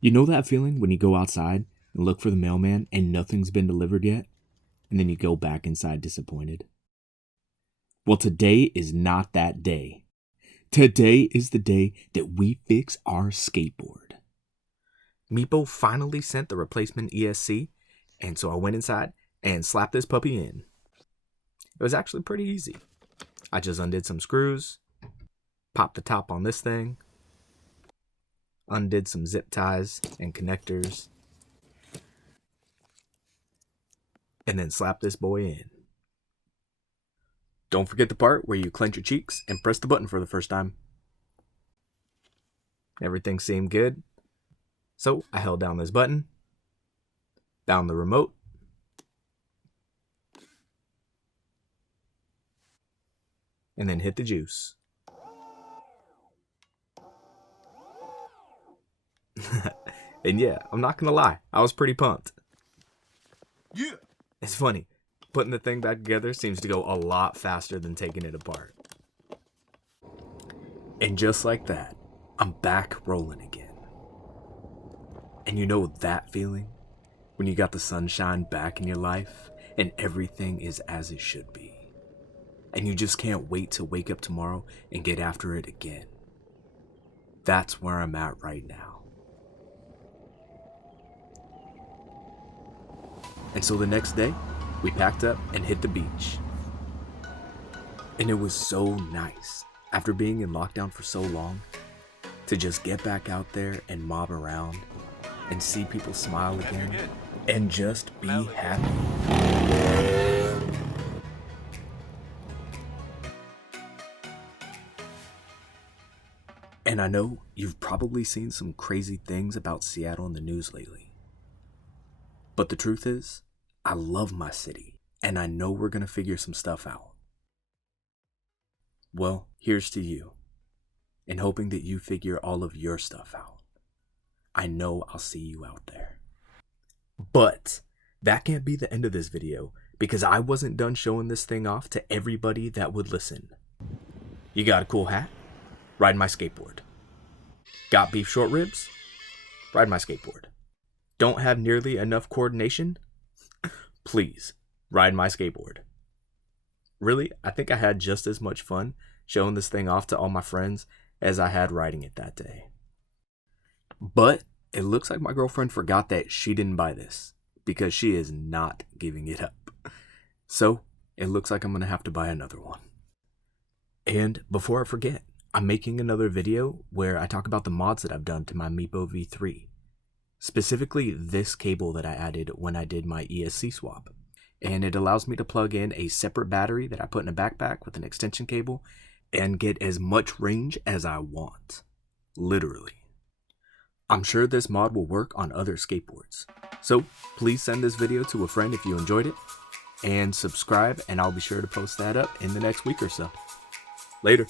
You know that feeling when you go outside and look for the mailman and nothing's been delivered yet? And then you go back inside disappointed? Well, today is not that day. Today is the day that we fix our skateboard. Meepo finally sent the replacement ESC, and so I went inside and slapped this puppy in. It was actually pretty easy. I just undid some screws, popped the top on this thing, undid some zip ties and connectors, and then slapped this boy in. Don't forget the part where you clench your cheeks and press the button for the first time. Everything seemed good, so I held down this button, down the remote, and then hit the juice. And yeah, I'm not gonna lie, I was pretty pumped. Yeah. It's funny, putting the thing back together seems to go a lot faster than taking it apart. And just like that, I'm back rolling again. And you know that feeling? When you got the sunshine back in your life and everything is as it should be. And you just can't wait to wake up tomorrow and get after it again. That's where I'm at right now. And so the next day, we packed up and hit the beach. And it was so nice, after being in lockdown for so long, to just get back out there and mob around and see people smile again and just be happy. And I know you've probably seen some crazy things about Seattle in the news lately. But the truth is, I love my city, and I know we're gonna figure some stuff out. Well, here's to you, and hoping that you figure all of your stuff out. I know I'll see you out there. But that can't be the end of this video, because I wasn't done showing this thing off to everybody that would listen. You got a cool hat? Ride my skateboard. Got beef short ribs? Ride my skateboard. Don't have nearly enough coordination? Please, ride my skateboard. Really, I think I had just as much fun showing this thing off to all my friends as I had riding it that day. But it looks like my girlfriend forgot that she didn't buy this, because she is not giving it up. So it looks like I'm going to have to buy another one. And before I forget, I'm making another video where I talk about the mods that I've done to my Meepo V3. Specifically this cable that I added when I did my ESC swap. And it allows me to plug in a separate battery that I put in a backpack with an extension cable and get as much range as I want. Literally. I'm sure this mod will work on other skateboards. So please send this video to a friend if you enjoyed it. And subscribe, and I'll be sure to post that up in the next week or so. Later.